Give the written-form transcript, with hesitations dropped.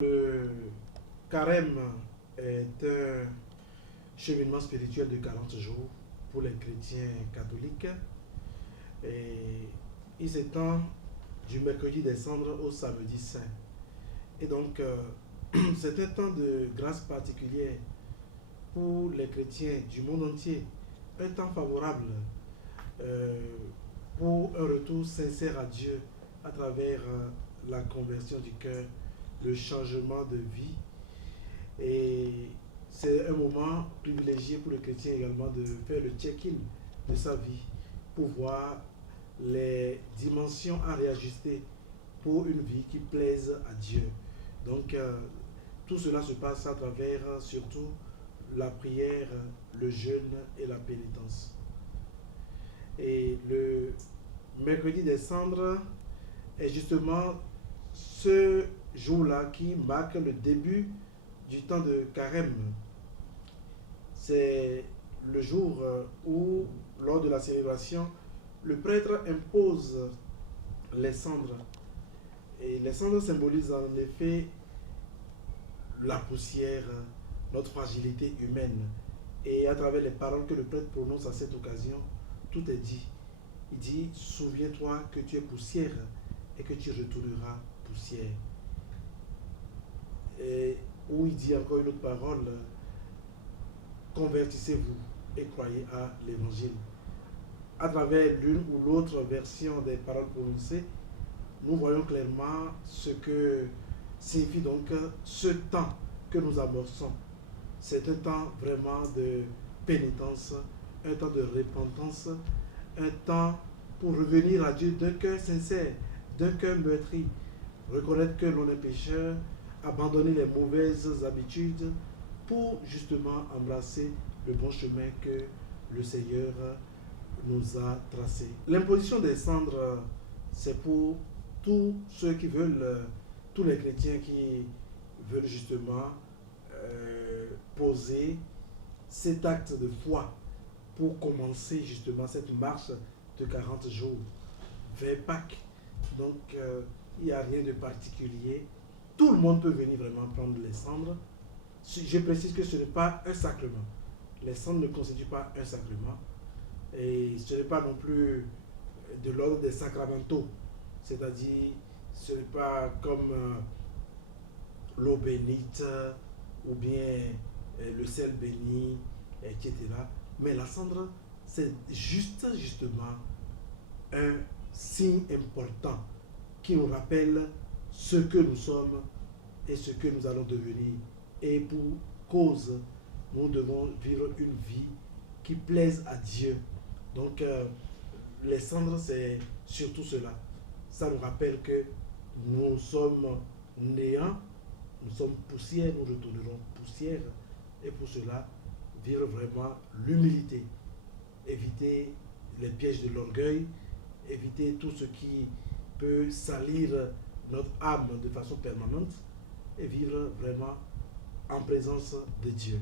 Le carême est un cheminement spirituel de 40 jours pour les chrétiens catholiques et il s'étend du mercredi des cendres au samedi saint. Et donc, c'est un temps de grâce particulière pour les chrétiens du monde entier, un temps favorable euh, pour un retour sincère à Dieu à travers la conversion du cœur, le changement de vie. Et c'est un moment privilégié pour le chrétien également de faire le check-in de sa vie pour voir les dimensions à réajuster pour une vie qui plaise à Dieu. Donc, tout cela se passe à travers surtout la prière, le jeûne et la pénitence. Et le mercredi des cendres est justement ce jour-là qui marque le début du temps de carême. C'est le jour où, lors de la célébration, le prêtre impose les cendres. Et les cendres symbolisent en effet la poussière, notre fragilité humaine. Et à travers les paroles que le prêtre prononce à cette occasion, tout est dit. Il dit, souviens-toi que tu es poussière et que tu retourneras poussière. Et où il dit encore une autre parole, convertissez-vous et croyez à l'évangile. À travers l'une ou l'autre version des paroles prononcées, nous voyons clairement ce que signifie donc ce temps que nous amorçons. C'est un temps vraiment de pénitence, un temps de repentance, un temps pour revenir à Dieu d'un cœur sincère, d'un cœur meurtri, reconnaître que l'on est pécheur, abandonner les mauvaises habitudes pour justement embrasser le bon chemin que le Seigneur nous a tracé. L'imposition des cendres, c'est pour tous ceux qui veulent, tous les chrétiens qui veulent justement poser cet acte de foi pour commencer justement cette marche de 40 jours vers Pâques. Donc, il n'y a rien de particulier. Tout le monde peut venir vraiment prendre les cendres. Je précise que ce n'est pas un sacrement. Les cendres ne constituent pas un sacrement. Et ce n'est pas non plus de l'ordre des sacramentaux. C'est-à-dire, ce n'est pas comme l'eau bénite ou bien le sel béni, etc. Mais la cendre, c'est justement un signe important qui nous rappelle ce que nous sommes et ce que nous allons devenir. Et pour cause, nous devons vivre une vie qui plaise à Dieu. Donc, les cendres, c'est surtout cela. Ça nous rappelle que nous sommes néants, nous sommes poussière, nous retournerons poussière. Et pour cela, vivre vraiment l'humilité. Éviter les pièges de l'orgueil, éviter tout ce qui peut salir notre âme de façon permanente et vivre vraiment en présence de Dieu.